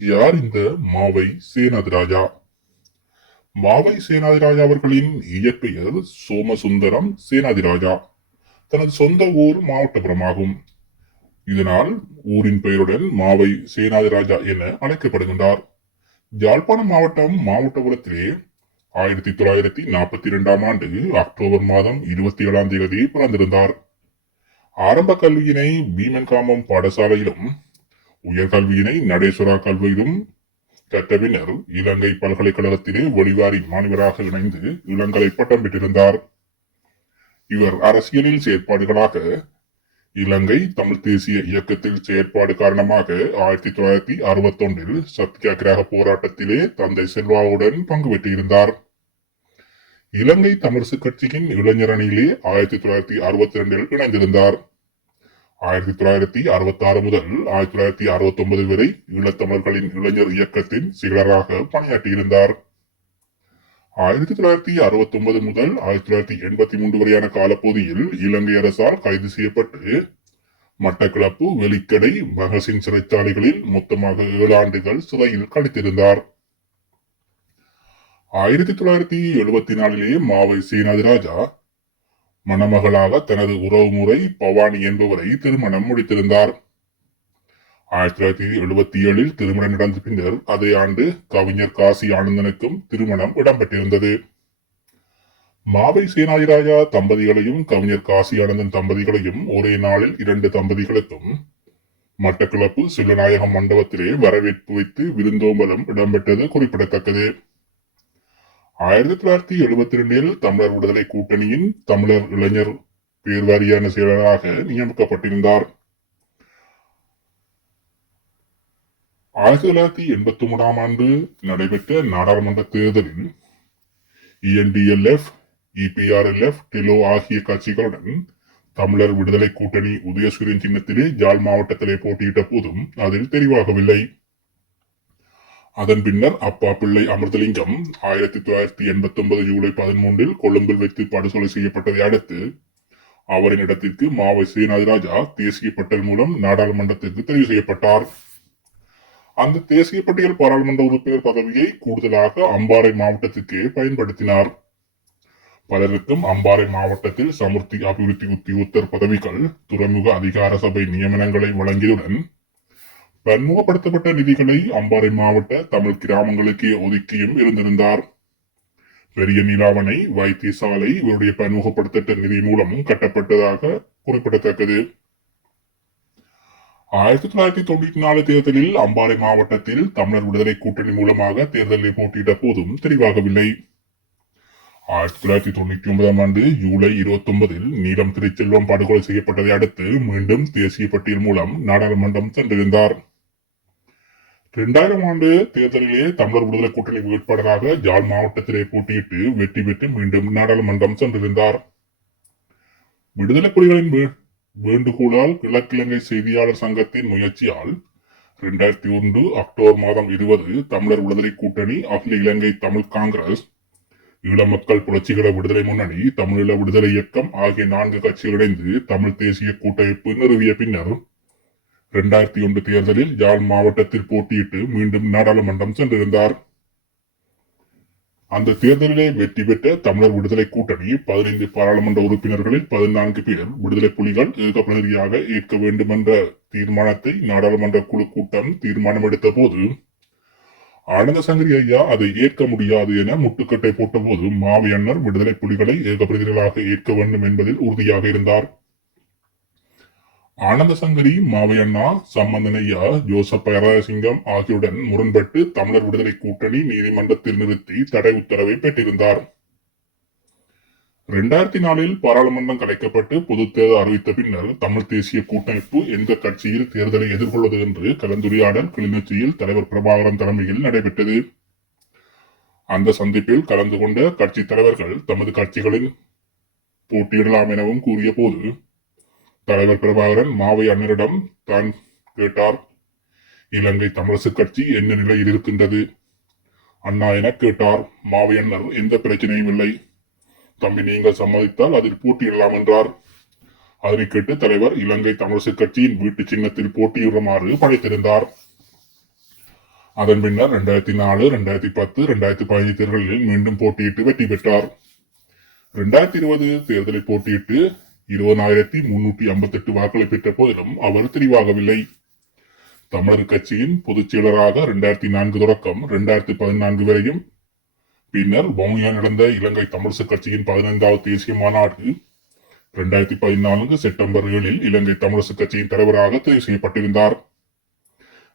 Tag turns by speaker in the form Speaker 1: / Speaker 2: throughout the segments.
Speaker 1: யார் இந்த மாவை சேனாதிராஜா மாவை சேனாதிராஜா அவர்களின் இயற்பெயர் சோமசுந்தரம் சேனாதிராஜா தனது சொந்த ஊர் மாவட்டபுரமாகும். இதனால் ஊரின் பெயருடன் மாவை சேனாதிராஜா என அழைக்கப்படுகின்றார். யாழ்ப்பாணம் மாவட்டம் மாவட்டபுரத்திலே ஆயிரத்தி தொள்ளாயிரத்தி நாற்பத்தி இரண்டாம் ஆண்டு அக்டோபர் மாதம் இருபத்தி ஏழாம் தேதி பிறந்திருந்தார். ஆரம்ப கல்வியினை பீமன்காமம் பாடசாலையிலும் உயர்கல்வியினை நடேஸ்வரா கல்வியிலும் கற்ற பின்னர் இலங்கை பல்கலைக்கழகத்திலே ஒளிவாரி மாணவராக இணைந்து இளங்கலை பட்டம் பெற்றிருந்தார். இவர் அரசியலில் செயற்பாடுகளாக இலங்கை தமிழ் தேசிய இயக்கத்தில் செயற்பாடு காரணமாக ஆயிரத்தி தொள்ளாயிரத்தி அறுபத்தி ஒன்றில் சத்தியாகிரக போராட்டத்திலே தந்தை செல்வாவுடன் பங்கு பெற்றிருந்தார். இலங்கை தமிழரசு கட்சியின் இளைஞர் அணியிலே ஆயிரத்தி தொள்ளாயிரத்தி அறுபத்தி இரண்டில் இணைந்திருந்தார். ஆயிரத்தி தொள்ளாயிரத்தி அறுபத்தி ஆறு முதல் ஆயிரத்தி தொள்ளாயிரத்தி அறுபத்தி ஒன்பது வரை ஈழத்தமிழர்களின் இளைஞர் இயக்கத்தின் சிலராக பணியாற்றியிருந்தார். ஆயிரத்தி தொள்ளாயிரத்தி அறுபத்தி ஒன்பது முதல் ஆயிரத்தி தொள்ளாயிரத்தி எண்பத்தி மூன்று வரையான காலப்பகுதியில் இலங்கை அரசால் கைது செய்யப்பட்டு மட்டக்களப்பு வெலிக்கடை மகசின் சிறைச்சாலைகளில் மொத்தமாக ஏழு ஆண்டுகள் சிறையில் கழித்திருந்தார். ஆயிரத்தி தொள்ளாயிரத்தி எழுபத்தி நாலிலேயே மாவை சீனாதிராஜா மணமகளாக தனது உறவுமுறை பவானி என்பவரை திருமணம் முடித்திருந்தார். ஆயிரத்தி தொள்ளாயிரத்தி எழுபத்தி ஏழில் திருமணம் நடந்த பின்னர் அதே ஆண்டு கவிஞர் காசி ஆனந்தனுக்கும் திருமணம் இடம்பெற்றிருந்தது. மாவை சேனாதிராஜா தம்பதிகளையும் கவிஞர் காசி ஆனந்தன் தம்பதிகளையும் ஒரே நாளில் இரண்டு தம்பதிகளுக்கும் மட்டக்களப்பு சில்லநாயகம் மண்டபத்திலே வரவேற்பு வைத்து விருந்தோம்பலம் இடம்பெற்றது குறிப்பிடத்தக்கது. ஆயிரத்தி தொள்ளாயிரத்தி எழுபத்தி ரெண்டில் தமிழர் விடுதலை கூட்டணியின் தமிழர் இளைஞர் பேர்வாரியான செயலராக நியமிக்கப்பட்டிருந்தார். ஆயிரத்தி தொள்ளாயிரத்தி எண்பத்தி மூணாம் ஆண்டு நடைபெற்ற நாடாளுமன்ற தேர்தலில் இஎன்டிஎல்எஃப் இபிஆர்எல்எஃப் டெலோ ஆகிய கட்சிகளுடன் தமிழர் விடுதலை கூட்டணி உதயசூரியன் சின்னத்திலே ஜாழ் மாவட்டத்திலே போட்டியிட்ட போதும் அதில் தெரிவாகவில்லை அதன் பின்னர் அப்பா பிள்ளை அமிர்தலிங்கம் ஆயிரத்தி தொள்ளாயிரத்தி எண்பத்தி ஒன்பது ஜூலை பதிமூன்றில் கொழும்பில் வைத்து படுகொலை செய்யப்பட்டதை அடுத்து அவரின் இடத்திற்கு மாவை சீனாதிராஜா தேசிய பட்டல் மூலம் நாடாளுமன்றத்திற்கு தெரிவு செய்யப்பட்டார். அந்த தேசிய பட்டியல் பாராளுமன்ற உறுப்பினர் பதவியை கூடுதலாக அம்பாறை மாவட்டத்திற்கு பயன்படுத்தினார். பலருக்கும் அம்பாறை மாவட்டத்தில் சமுர்த்தி அபிவிருத்தி உத்தியோகத்தர் பதவிகள் துறைமுக அதிகார சபை நியமனங்களை வழங்கியதுடன் பன்முகப்படுத்தப்பட்ட நிதிகளை அம்பாறை மாவட்ட தமிழ் கிராமங்களுக்கு ஒதுக்கியும் இருந்திருந்தார். பெரிய நிலாவணை வைத்தியசாலை இவருடைய பன்முகப்படுத்தப்பட்ட நிதி மூலமும் கட்டப்பட்டதாக குறிப்பிடத்தக்கது. ஆயிரத்தி தொள்ளாயிரத்தி தொண்ணூத்தி நாலு தேர்தலில் அம்பாறை மாவட்டத்தில் தமிழர் விடுதலை கூட்டணி மூலமாக தேர்தலில் போட்டியிட்ட போதும் தெரிவாகவில்லை ஆயிரத்தி தொள்ளாயிரத்தி தொண்ணூத்தி ஒன்பதாம் ஆண்டு ஜூலை இருபத்தி ஒன்பதில் நீலம் திருச்செல்வம் படுகொலை செய்யப்பட்டதை அடுத்து மீண்டும் தேசிய பட்டியல் மூலம் நாடாளுமன்றம் சென்றிருந்தார். இரண்டாயிரம் ஆண்டு தேர்தலிலே தமிழர் விடுதலை கூட்டணி வேட்பாளராக ஜாழ் மாவட்டத்திலே போட்டியிட்டு வெற்றி பெற்று மீண்டும் நாடாளுமன்றம் சென்றிருந்தார். விடுதலை புலிகளின் வே- வேண்டுகோளால் கிழக்கிழங்கை செய்தியாளர் சங்கத்தின் முயற்சியால் இரண்டாயிரத்தி ஒன்று அக்டோபர் மாதம் இருபது தமிழர் விடுதலை கூட்டணி அகில இலங்கை தமிழ் காங்கிரஸ் ஈழ மக்கள் புரட்சிகர விடுதலை முன்னணி தமிழீழ விடுதலை இயக்கம் ஆகிய நான்கு கட்சிகள் இணைந்து தமிழ் தேசிய கூட்டமைப்பு நிறுவிய பின்னர் இரண்டாயிரத்தி ஒன்று தேர்தலில் யாழ் மாவட்டத்தில் போட்டியிட்டு மீண்டும் நாடாளுமன்றம் சென்றிருந்தார். அந்த தேர்தலிலே வெற்றி பெற்ற தமிழர் விடுதலை கூட்டணி பதினைந்து பாராளுமன்ற உறுப்பினர்களில் பதினான்கு பேர் விடுதலை புலிகள் ஏகப்பிரதியாக ஏற்க வேண்டும் என்ற தீர்மானத்தை நாடாளுமன்ற குழு கூட்டம் தீர்மானம் எடுத்த போது ஆனந்த சங்கரி ஐயா அதை ஏற்க முடியாது என முட்டுக்கட்டை போட்டபோது மாவியன்னர் விடுதலை புலிகளை ஏகப்பிரதிகளாக ஏற்க வேண்டும் என்பதில் உறுதியாக இருந்தார். ஆனந்த சங்கரி மாவையண்ணா சம்பந்தன் ஐயா ஜோசப் பரசிங்கம் ஆகியோருடன் முரண்பட்டு தமிழர் விடுதலை கூட்டணி நீதிமன்றத்தில் நிறுத்தி தடை உத்தரவை பெற்றிருந்தார். இரண்டாயிரத்தி நாலில் பாராளுமன்றம் கலைக்கப்பட்டு பொதுத் தேர்தல் அறிவித்த பின்னர் தமிழ் தேசிய கூட்டமைப்பு எந்த கட்சியில் தேர்தலை எதிர்கொள்வது என்று கலந்துரையாடல் கிளிநொச்சியில் தலைவர் பிரபாகரன் தலைமையில் நடைபெற்றது. அந்த சந்திப்பில் கலந்து கொண்ட கட்சி தலைவர்கள் தமது கட்சிகளில் போட்டியிடலாம் எனவும் கூறிய போது தலைவர் பிரபாகரன் மாவை அண்ணரிடம் தான் கேட்டார். இலங்கை தமிழரசு கட்சி என்ன நிலையில் இருக்கின்றது அண்ணா என கேட்டார். மாவை அண்ணர் எந்த பிரச்சனையும் இல்லை. தம்பி நீங்கள் சம்மதித்தால் அதில் போட்டியிடலாம் என்றார். அதனை கேட்டு தலைவர் இலங்கை தமிழரசு கட்சியின் வீட்டு சின்னத்தில் போட்டியிடுமாறு படைத்திருந்தார் அதன் பின்னர் ரெண்டாயிரத்தி நாலு ரெண்டாயிரத்தி பத்து ரெண்டாயிரத்தி பதினஞ்சு தேர்தலில் மீண்டும் போட்டியிட்டு வெற்றி பெற்றார். ரெண்டாயிரத்தி இருபது தேர்தலில் போட்டியிட்டு இருபதாயிரத்தி முன்னூற்றி ஐம்பத்தெட்டு வாக்களை பெற்ற போதிலும் அவர் தெரிவாகவில்லை தமிழர் கட்சியின் பொதுச் செயலராக இரண்டாயிரத்தி நான்கு தொடக்கம் இரண்டாயிரத்தி பதினான்கு வரையும். பின்னர் வவுனியா நடந்த இலங்கை தமிழிசு கட்சியின் பதினைந்தாவது தேசிய மாநாடு இரண்டாயிரத்தி பதினான்கு செப்டம்பர் ஏழில் இலங்கை தமிழிசு கட்சியின் தலைவராக தெரிவு செய்யப்பட்டிருந்தார்.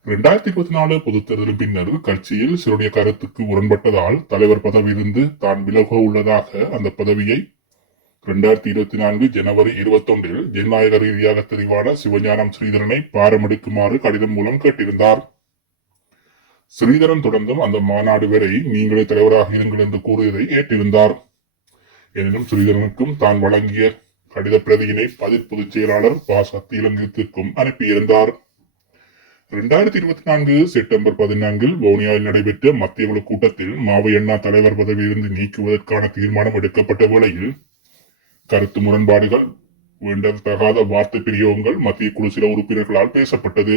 Speaker 1: இரண்டாயிரத்தி இருபத்தி நாலு பொதுத் தேர்தலின் பின்னர் கட்சியில் சிறுடைய கருத்துக்கு முரண்பட்டதால் தலைவர் பதவியிலிருந்து தான் விலக உள்ளதாக அந்த பதவியை இரண்டாயிரத்தி இருபத்தி நான்கு ஜனவரி இருபத்தொன்றில் ஜனநாயக ரீதியாக தெரிவான சிவஞானம் ஸ்ரீதரனை பாரமெடுக்குமாறு கடிதம் மூலம் கேட்டிருந்தார். ஸ்ரீதரன் தொடர்ந்தும் அந்த மாநாடு வரை நீங்களே தலைவராக இருங்கள் என்று கூறியதை ஏற்றிருந்தார். எனினும் ஸ்ரீதரனுக்கும் தான் வழங்கிய கடித பிரதியினை பதிற் பொதுச் செயலாளர் ப. சத்தியலங்கத்திற்கும் அனுப்பியிருந்தார். இரண்டாயிரத்தி இருபத்தி நான்கு செப்டம்பர் பதினான்கில் வவுனியாவில் நடைபெற்ற மத்திய குழு கூட்டத்தில் மாவையண்ணா தலைவர் பதவியிலிருந்து நீக்குவதற்கான தீர்மானம் எடுக்கப்பட்ட வேளையில் கருத்து முரண்பாடுகள் வேண்டத்தகாத வார்த்தை பிரியோகங்கள் மத்திய குழு சில உறுப்பினர்களால் பேசப்பட்டது.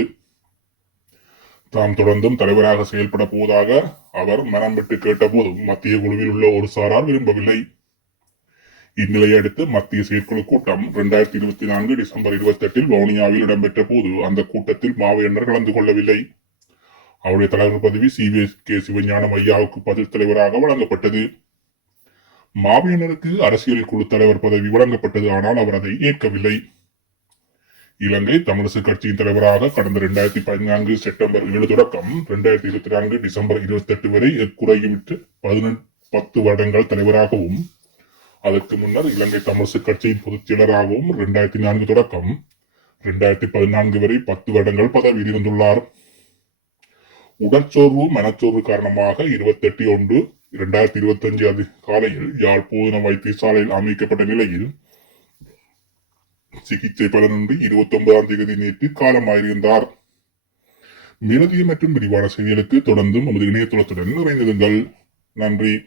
Speaker 1: தாம் தொடர்ந்தும் தலைவராக செயல்பட போவதாக அவர் மனம் விட்டு கேட்டபோதும் மத்திய குழுவில் உள்ள ஒரு சாரார் விரும்பவில்லை. இந்நிலையை அடுத்து மத்திய செயற்குழு கூட்டம் இரண்டாயிரத்தி இருபத்தி நான்கு டிசம்பர் இருபத்தி எட்டில் வவுனியாவில் இடம்பெற்ற போது அந்த கூட்டத்தில் மாவையன்னர் கலந்து கொள்ளவில்லை. அவருடைய தலைவர் பதவி சி வி கே சிவஞானம் ஐயாவுக்கு பதில் தலைவராக வழங்கப்பட்டது. மாவையனருக்கு அரசியல் குழு தலைவர் பதவி வழங்கப்பட்டது ஆனால் அவர் அதை ஏற்கவில்லை. இலங்கை தமிழிசு கட்சியின் தலைவராக கடந்த இரண்டாயிரத்தி பதினான்கு செப்டம்பர் ஏழு தொடக்கம் இரண்டாயிரத்தி இருபத்தி நான்கு டிசம்பர் இருபத்தி எட்டு வரை குறைவிட்டு பதினெட்டு பத்து வருடங்கள் தலைவராகவும் அதற்கு முன்னர் இலங்கை தமிழிசு கட்சியின் பொதுச் செயலராகவும் இரண்டாயிரத்தி நான்கு தொடக்கம் இரண்டாயிரத்தி பதினான்கு வரை பத்து வருடங்கள் பதவியில் இருந்துள்ளார் உடற்சோர்வு மனச்சோர்வு காரணமாக இருபத்தெட்டு ஒன்று இரண்டாயிரத்தி இருபத்தஞ்சு அது காலையில் யாழ் போதன வைத்தியசாலையில் அமைக்கப்பட்ட நிலையில் சிகிச்சை பலனின்றி இருபத்தி ஒன்பதாம் தேதி நேற்று காலமாயிருந்தார். மேலதிக மற்றும் விரிவான செய்திகளுக்கு தொடர்ந்தும் நமது இணையதளத்துடன் நிறைந்திருங்கள். நன்றி.